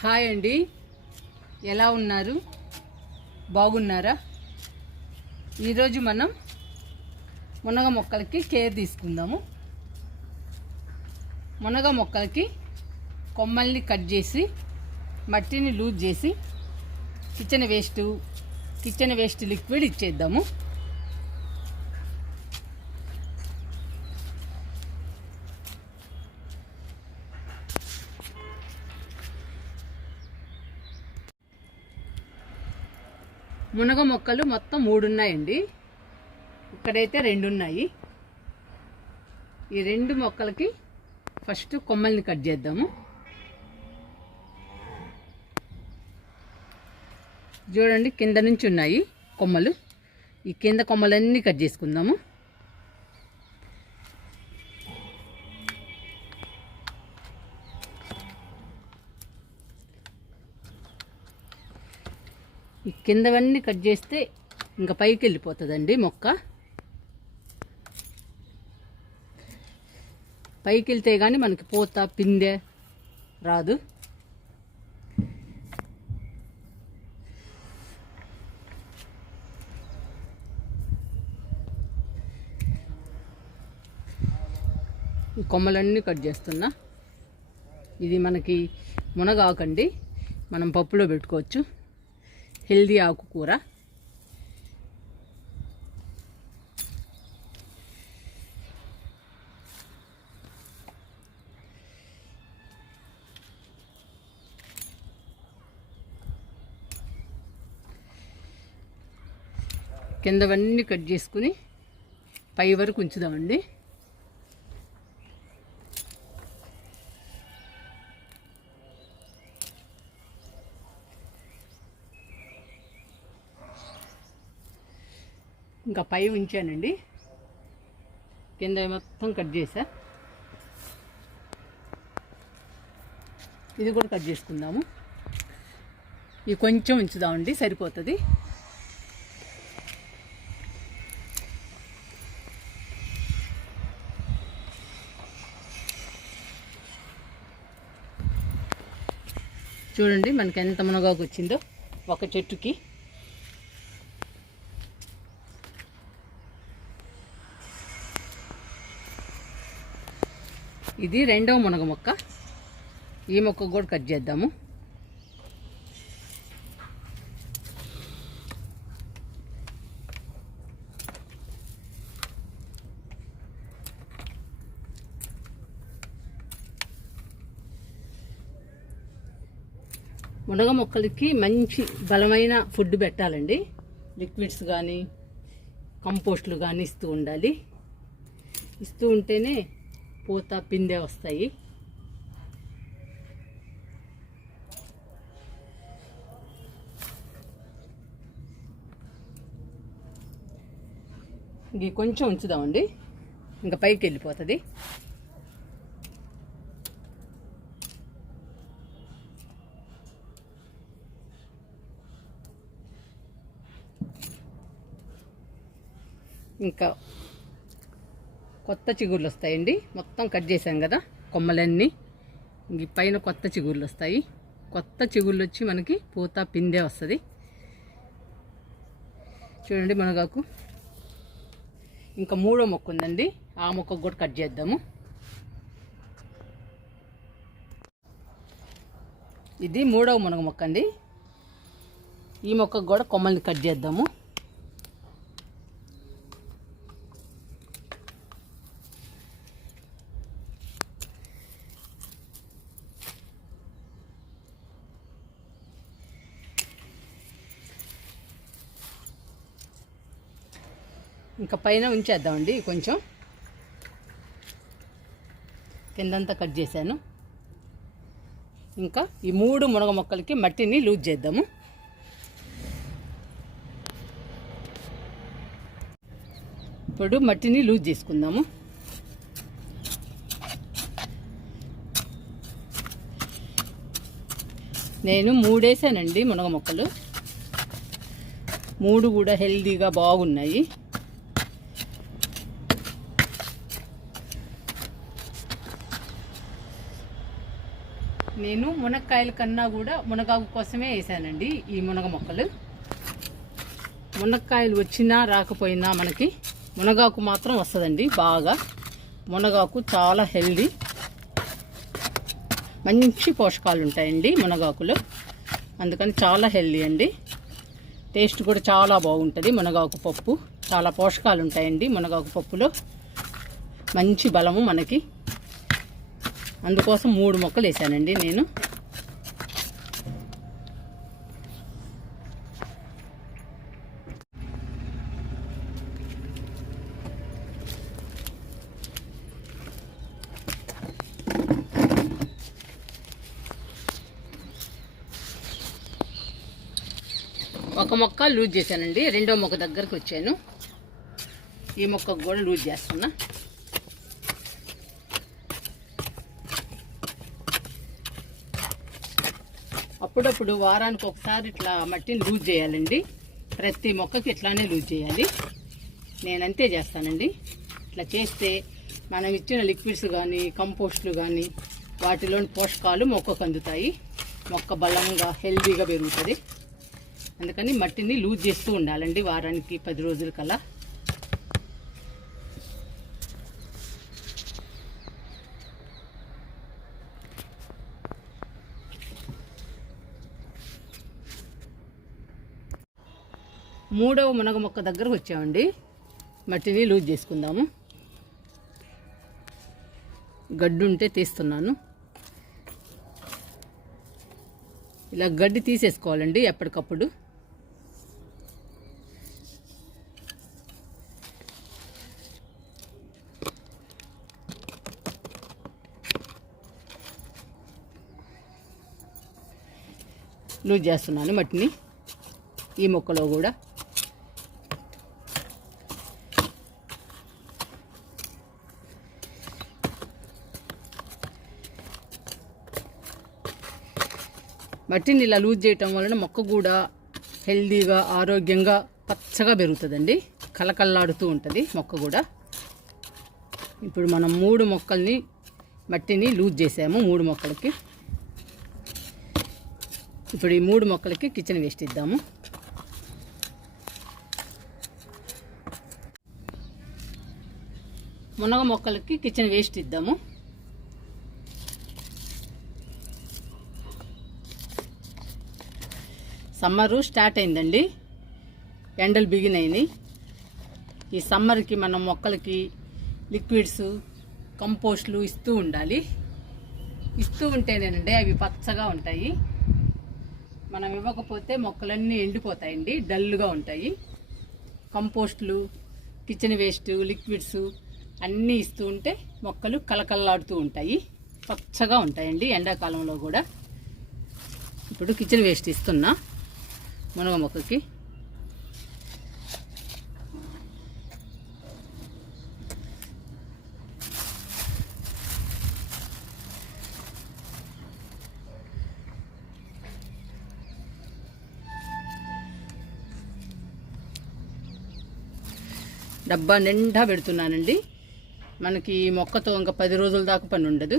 Hi అండి. ఎలా ఉన్నారు? బాగున్నారా? ఈరోజు మనం మునగ మొక్కలకి కేర్ తీసుకుందాము. మునగ మొక్కలకి కొమ్మల్ని కట్ చేసి మట్టిని లూజ్ చేసి kitchen waste kitchen waste liquid ఇచ్చేద్దాము. మునగ మొక్కలు మొత్తం మూడున్నాయండి. ఇక్కడైతే రెండు ఉన్నాయి ఈ రెండు మొక్కలకి ఫస్ట్ కొమ్మల్ని కట్ చేద్దాము. చూడండి కింద నుంచి ఉన్నాయి కొమ్మలు. ఈ కింద కొమ్మలన్నీ కట్ చేసుకుందాము. ఈ కిందవన్నీ కట్ చేస్తే ఇంకా పైకి వెళ్ళిపోతుందండి మొక్క. పైకి వెళ్తే కానీ మనకి పూత పిందె రాదు. ఈ కొమ్మలన్నీ కట్ చేస్తున్నా. ఇది మనకి మునగాకండి. మనం పప్పులో పెట్టుకోవచ్చు. హెల్దీ ఆకుకూర కిందవన్నీ కట్ చేసుకుని పై వరకు ఉంచుదామండి. ఇంకా పై ఉంచానండి. కింద మొత్తం కట్ చేసా ఇది కూడా కట్ చేసుకుందాము. ఇది కొంచెం ఉంచుదామండి సరిపోతుంది. చూడండి మనకి ఎంత మునగాకు వచ్చిందో ఒక చెట్టుకి. ఇది రెండవ మునగ మొక్క. ఈ మొక్క కూడా కట్ చేద్దాము. మునగ మొక్కలకి మంచి బలమైన ఫుడ్ పెట్టాలండి. లిక్విడ్స్ కానీ కంపోస్ట్లు కానీ ఇస్తూ ఉండాలి. ఇస్తూ ఉంటేనే పూత పిందె వస్తాయి. ఇది కొంచెం ఉంచుదామండి. ఇంకా పైకి వెళ్ళిపోతుంది. ఇంకా కొత్త చిగుర్లు వస్తాయండి. మొత్తం కట్ చేసాం కదా కొమ్మలన్నీ. ఇంక ఈ పైన కొత్త చిగుర్లు వస్తాయి. కొత్త చిగుళ్ళు వచ్చి మనకి పూత పిందే వస్తుంది. చూడండి మునగాకు. ఇంకా మూడో మొక్క ఉందండి. ఆ మొక్కకు కూడా కట్ చేద్దాము. ఇది మూడవ మునగ మొక్క అండి ఈ మొక్కకు కూడా కొమ్మల్ని కట్ చేద్దాము. ఇంకా పైన ఉంచేద్దామండి కొంచెం. కిందంతా కట్ చేశాను. ఇంకా ఈ మూడు మునగ మొక్కలకి మట్టిని లూజ్ చేద్దాము. ఇప్పుడు మట్టిని లూజ్ చేసుకుందాము. నేను మూడేసానండి మునగ మొక్కలు. మూడు కూడా హెల్దీగా బాగున్నాయి. నేను మునక్కాయల కన్నా కూడా మునగాకు కోసమే వేసానండి ఈ మునగ మొక్కలు. మునక్కాయలు వచ్చినా రాకపోయినా మనకి మునగాకు మాత్రం వస్తుందండి బాగా. మునగాకు చాలా హెల్దీ. మంచి పోషకాలు ఉంటాయండి మునగాకులో. అందుకని చాలా హెల్దీ అండి. టేస్ట్ కూడా చాలా బాగుంటుంది మునగాకు పప్పు. చాలా పోషకాలు ఉంటాయండి మునగాకు పప్పులో. మంచి బలము మనకి. అందుకోసం మూడు మొక్కలు వేసానండి నేను. ఒక మొక్క లూజ్ చేశానండి రెండో మొక్క దగ్గరకు వచ్చాను. ఈ మొక్కకు కూడా లూజ్ చేస్తున్నా. అప్పుడప్పుడు వారానికి ఒకసారి ఇట్లా మట్టిని లూజ్ చేయాలండి. ప్రతి మొక్కకి ఇట్లానే లూజ్ చేయాలి. నేనంతే చేస్తానండి. ఇట్లా చేస్తే మనం ఇచ్చిన లిక్విడ్స్ కానీ కంపోస్ట్లు కానీ వాటిలోని పోషకాలు మొక్కకు అందుతాయి. మొక్క బలంగా హెల్దీగా పెరుగుతుంది. అందుకని మట్టిని లూజ్ చేస్తూ ఉండాలండి వారానికి పది రోజుల కల్లా మూడవ మునగ మొక్క దగ్గరకు వచ్చామండి. మట్టిని లూజ్ చేసుకుందాము. గడ్డి ఉంటే తీస్తున్నాను. ఇలా గడ్డి తీసేసుకోవాలండి ఎప్పటికప్పుడు. లూజ్ చేస్తున్నాను మట్టిని. ఈ మొక్కలో కూడా. మట్టిని ఇలా లూజ్ చేయటం వలన మొక్క కూడా హెల్దీగా ఆరోగ్యంగా పచ్చగా పెరుగుతుందండి. కలకల్లాడుతూ ఉంటుంది మొక్క కూడా. ఇప్పుడు మనం మూడు మొక్కల్ని మట్టిని లూజ్ చేసాము మూడు మొక్కలకి. ఇప్పుడు ఈ మూడు మొక్కలకి కిచెన్ వేస్ట్ ఇద్దాము. మునగ మొక్కలకి కిచెన్ వేస్ట్ ఇద్దాము. సమ్మరు స్టార్ట్ అయిందండి. ఎండలు బిగిన్ అయినాయి. ఈ సమ్మర్కి మనం మొక్కలకి లిక్విడ్స్ కంపోస్ట్లు ఇస్తూ ఉండాలి. ఇస్తూ ఉంటేనేనండి అవి పచ్చగా ఉంటాయి. మనం ఇవ్వకపోతే మొక్కలన్నీ ఎండిపోతాయండి డల్గా ఉంటాయి. కంపోస్ట్లు కిచెన్ వేస్ట్ లిక్విడ్స్ అన్నీ ఇస్తూ ఉంటే మొక్కలు కలకల్లాడుతూ ఉంటాయి. పచ్చగా ఉంటాయండి ఎండాకాలంలో కూడా. ఇప్పుడు కిచెన్ వేస్ట్ ఇస్తున్నా. మునగ మొక్కకి డబ్బా నిండా పెడుతున్నానండి. మనకి ఈ మొక్కతో ఇంకా పది రోజుల దాకా పని ఉండదు.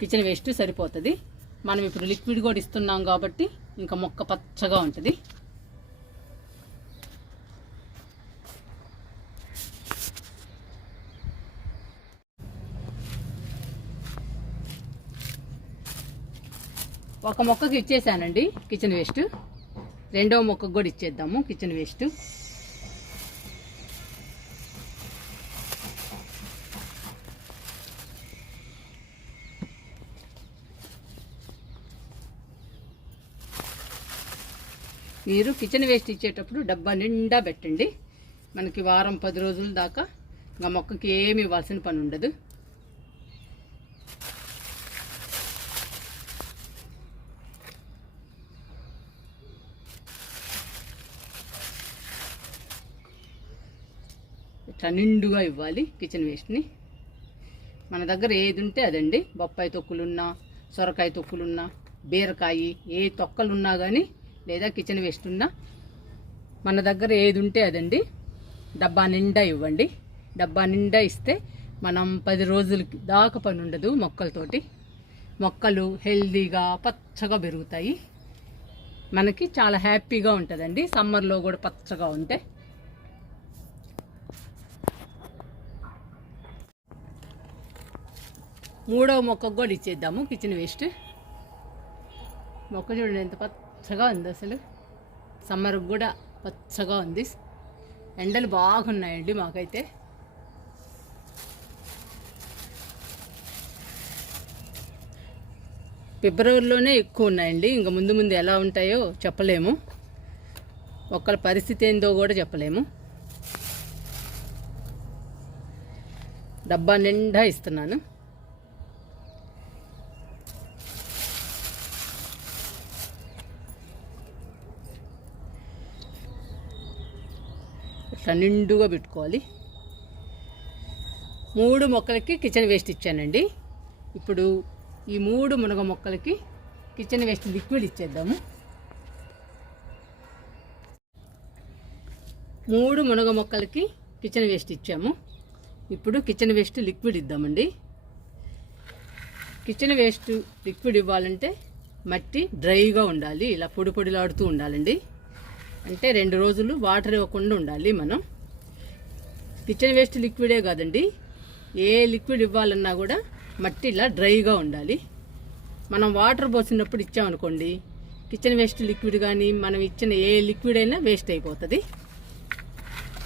కిచెన్ వేస్ట్ సరిపోతుంది. మనం ఇప్పుడు లిక్విడ్ కూడా ఇస్తున్నాం కాబట్టి ఇంకా మొక్క పచ్చగా ఉంటుంది. ఒక మొక్కకి ఇచ్చేసానండి కిచెన్ వేస్ట్ రెండవ మొక్కకు కూడా ఇచ్చేద్దాము కిచెన్ వేస్ట్ మీరు కిచెన్ వేస్ట్ ఇచ్చేటప్పుడు డబ్బా నిండా పెట్టండి. మనకి వారం పది రోజుల దాకా ఇంకా మొక్కకి ఏమి ఇవ్వాల్సిన పని ఉండదు. ఇట్లా నిండుగా ఇవ్వాలి కిచెన్ వేస్ట్ని మన దగ్గర ఏది ఉంటే అదండి. బొప్పాయి తొక్కులున్నా సొరకాయ తొక్కులున్నా బీరకాయ ఏ తొక్కలున్నా కానీ లేదా కిచెన్ వేస్ట్ ఉన్నా మన దగ్గర ఏది ఉంటే అదండి. డబ్బా నిండా ఇవ్వండి. డబ్బా నిండా ఇస్తే మనం పది రోజులకి దాకా పని ఉండదు మొక్కలతోటి. మొక్కలు హెల్దీగా పచ్చగా పెరుగుతాయి. మనకి చాలా హ్యాపీగా ఉంటుందండి. సమ్మర్లో కూడా పచ్చగా ఉంటే. మూడవ మొక్కకు కూడా ఇచ్చేద్దాము కిచెన్ వేస్ట్ మొక్క చూడండి ఎంత పచ్చగా ఉంది అసలు. సమ్మర్కి కూడా పచ్చగా ఉంది. ఎండలు బాగున్నాయండి మాకైతే. ఫిబ్రవరిలోనే ఎక్కువ ఉన్నాయండి. ఇంకా ముందు ముందు ఎలా ఉంటాయో చెప్పలేము. ఒక్కళ్ళ పరిస్థితి ఏందో కూడా చెప్పలేము. డబ్బా నిండా ఇస్తున్నాను. ఇట్లా నిండుగా పెట్టుకోవాలి. మూడు మొక్కలకి కిచెన్ వేస్ట్ ఇచ్చానండి. ఇప్పుడు ఈ మూడు మునగ మొక్కలకి కిచెన్ వేస్ట్ లిక్విడ్ ఇచ్చేద్దాము. మూడు మునగ మొక్కలకి కిచెన్ వేస్ట్ ఇచ్చాము. ఇప్పుడు కిచెన్ వేస్ట్ లిక్విడ్ ఇద్దామండి. కిచెన్ వేస్ట్ లిక్విడ్ ఇవ్వాలంటే మట్టి డ్రైగా ఉండాలి. ఇలా పొడి పొడిలాడుతూ ఉండాలండి. అంటే రెండు రోజులు వాటర్ ఇవ్వకుండా ఉండాలి మనం. కిచెన్ వేస్ట్ లిక్విడే కాదండి. ఏ లిక్విడ్ ఇవ్వాలన్నా కూడా మట్టి ఇలా డ్రైగా ఉండాలి. మనం వాటర్ పోసినప్పుడు ఇచ్చామనుకోండి కిచెన్ వేస్ట్ లిక్విడ్ కానీ మనం ఇచ్చిన ఏ లిక్విడ్ అయినా వేస్ట్ అయిపోతుంది.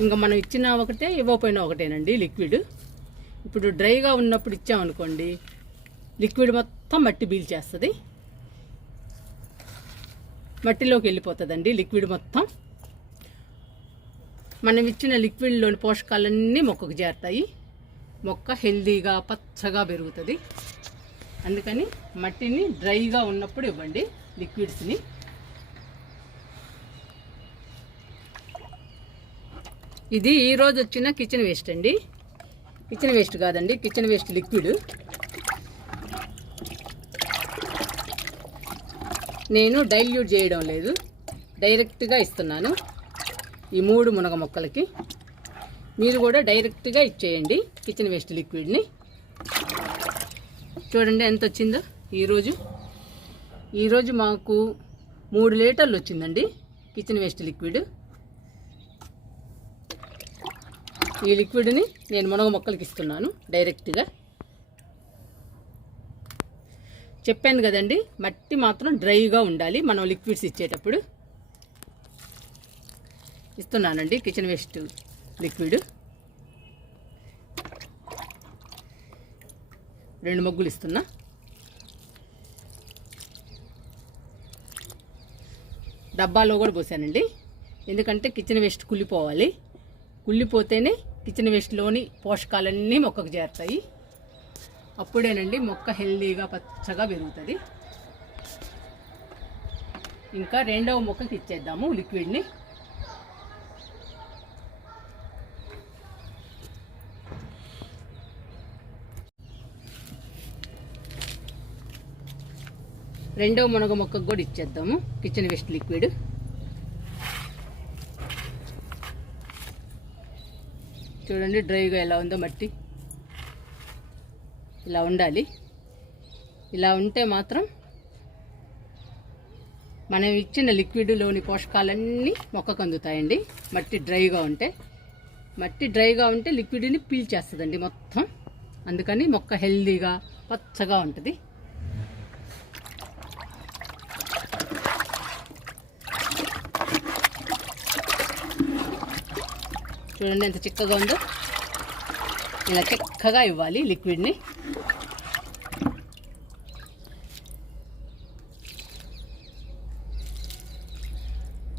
ఇంకా మనం ఇచ్చిన ఒకటే ఇవ్వకపోయినా ఒకటేనండి లిక్విడ్. ఇప్పుడు డ్రైగా ఉన్నప్పుడు ఇచ్చామనుకోండి లిక్విడ్ మొత్తం మట్టి బీల్చేస్తుంది మట్టిలోకి వెళ్ళిపోతుందండి లిక్విడ్ మొత్తం. మనం ఇచ్చిన లిక్విడ్లోని పోషకాలన్నీ మొక్కకు చేరుతాయి. మొక్క హెల్దీగా పచ్చగా పెరుగుతుంది. అందుకని మట్టిని డ్రైగా ఉన్నప్పుడు ఇవ్వండి లిక్విడ్స్ని ఇది ఈరోజు వచ్చిన కిచెన్ వేస్ట్ అండి. కిచెన్ వేస్ట్ కాదండి కిచెన్ వేస్ట్ లిక్విడ్. నేను డైల్యూట్ చేయడం లేదు. డైరెక్ట్గా ఇస్తున్నాను. ఈ మూడు మునగ మొక్కలకి. మీరు కూడా డైరెక్ట్గా ఇచ్చేయండి. కిచెన్ వేస్ట్ లిక్విడ్ని చూడండి ఎంత వచ్చిందో. ఈరోజు ఈరోజు మాకు మూడు లీటర్లు వచ్చిందండి. కిచెన్ వేస్ట్ లిక్విడ్ ఈ లిక్విడ్ని నేను మునగ మొక్కలకి ఇస్తున్నాను. డైరెక్ట్గా చెప్పాను కదండి మట్టి మాత్రం డ్రైగా ఉండాలి. మనం లిక్విడ్స్ ఇచ్చేటప్పుడు ఇస్తున్నానండి కిచెన్ వేస్ట్ లిక్విడ్. రెండు మొగ్గులు ఇస్తున్నా. డబ్బాలో కూడా పోసానండి. ఎందుకంటే కిచెన్ వేస్ట్ కుళ్ళిపోవాలి. కుళ్ళిపోతేనే కిచెన్ వేస్ట్లోని పోషకాలన్నీ మొక్కకు చేరుతాయి. అప్పుడేనండి మొక్క హెల్దీగా పచ్చగా పెరుగుతుంది. ఇంకా రెండవ మొక్కకి ఇచ్చేద్దాము లిక్విడ్ని. రెండవ మునగ మొక్కకు కూడా ఇచ్చేద్దాము కిచెన్ వేస్ట్ లిక్విడ్. చూడండి డ్రైగా ఎలా ఉందో మట్టి. ఇలా ఉండాలి. ఇలా ఉంటే మాత్రం మనం ఇచ్చిన లిక్విడ్లోని పోషకాలన్నీ మొక్కకు అందుతాయండి. మట్టి డ్రైగా ఉంటే మట్టి డ్రైగా ఉంటే లిక్విడ్ని పీల్చేస్తుందండి మొత్తం. అందుకని మొక్క హెల్దీగా పచ్చగా ఉంటుంది. చూడండి ఎంత చిక్కగా ఉందో. ఇలా చిక్కగా ఇవ్వాలి లిక్విడ్ని.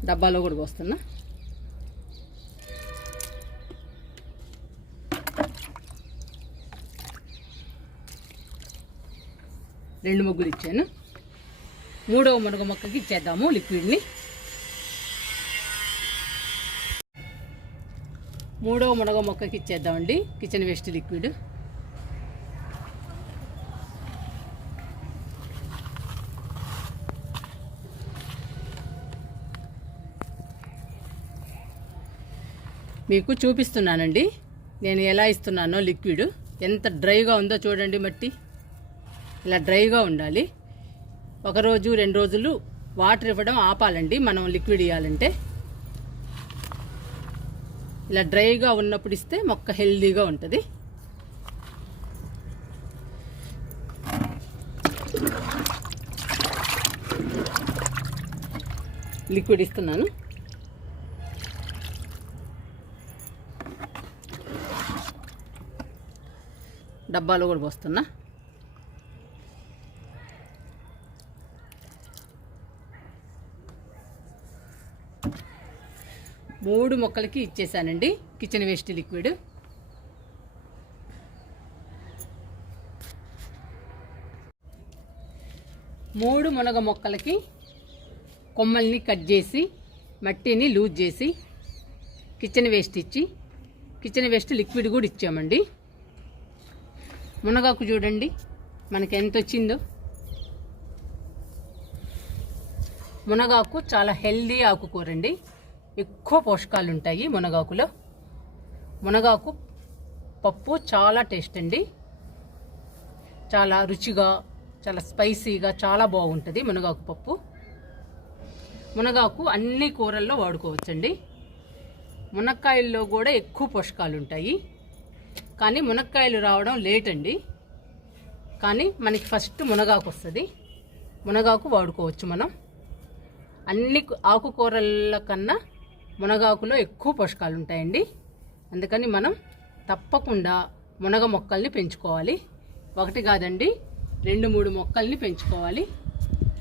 డబ్బాలో కూడా పోస్తున్నా. రెండు ముగ్గులు ఇచ్చాను. మూడవ మునగ మొక్కకి ఇచ్చేద్దాము లిక్విడ్ని. మూడవ మునగ మొక్కకి ఇచ్చేద్దామండి. Kitchen waste liquid. మీకు చూపిస్తున్నానండి. నేను ఎలా ఇస్తున్నానో లిక్విడ్. ఎంత డ్రైగా ఉందో చూడండి మట్టి. ఇలా డ్రైగా ఉండాలి. ఒకరోజు రెండు రోజులు వాటర్ ఇవ్వడం ఆపాలండి. మనం లిక్విడ్ ఇవ్వాలంటే ఇలా డ్రైగా ఉన్నప్పుడు ఇస్తే మొక్క హెల్దీగా ఉంటుంది. లిక్విడ్ ఇస్తున్నాను. డబ్బాలో కూడా పోస్తున్నా. మూడు మొక్కలకి ఇచ్చేసానండి. Kitchen waste liquid. మూడు మునగ మొక్కలకి కొమ్మల్ని కట్ చేసి మట్టిని లూజ్ చేసి కిచెన్ వేస్ట్ ఇచ్చి కిచెన్ వేస్ట్ లిక్విడ్ కూడా ఇచ్చామండి. మునగాకు చూడండి. మనకి ఎంత వచ్చిందో మునగాకు చాలా హెల్దీ ఆకుకూర అండి ఎక్కువ పోషకాలు ఉంటాయి మునగాకులో. మునగాకు పప్పు చాలా టేస్ట్ అండి చాలా రుచిగా చాలా స్పైసీగా చాలా బాగుంటుంది మునగాకు పప్పు. మునగాకు అన్ని కూరల్లో వాడుకోవచ్చండి. మునక్కాయల్లో కూడా ఎక్కువ పోషకాలు ఉంటాయి కానీ మునక్కాయలు రావడం లేట్ అండి. కానీ మనకి ఫస్ట్ మునగాకు వస్తుంది. మునగాకు వాడుకోవచ్చు మనం. అన్ని ఆకుకూరల కన్నా మునగాకులో ఎక్కువ పోషకాలు ఉంటాయండి. అందుకని మనం తప్పకుండా మునగ మొక్కల్ని పెంచుకోవాలి. ఒకటి కాదండి రెండు మూడు మొక్కల్ని పెంచుకోవాలి.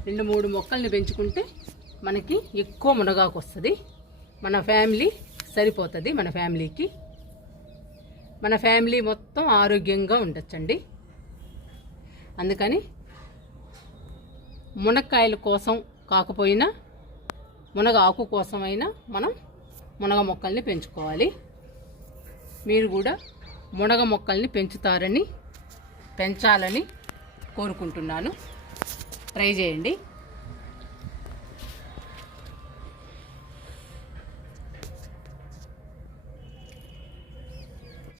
రెండు మూడు మొక్కల్ని పెంచుకుంటే మనకి ఎక్కువ మునగాకు వస్తుంది. మన ఫ్యామిలీ సరిపోతుంది మన ఫ్యామిలీకి మన ఫ్యామిలీ మొత్తం ఆరోగ్యంగా ఉండొచ్చండి. అందుకని మునక్కాయల కోసం కాకపోయినా మునగ ఆకు కోసమైనా మనం మునగ మొక్కల్ని పెంచుకోవాలి. మీరు కూడా మునగ మొక్కల్ని పెంచుతారని పెంచాలని కోరుకుంటున్నాను. ట్రై చేయండి.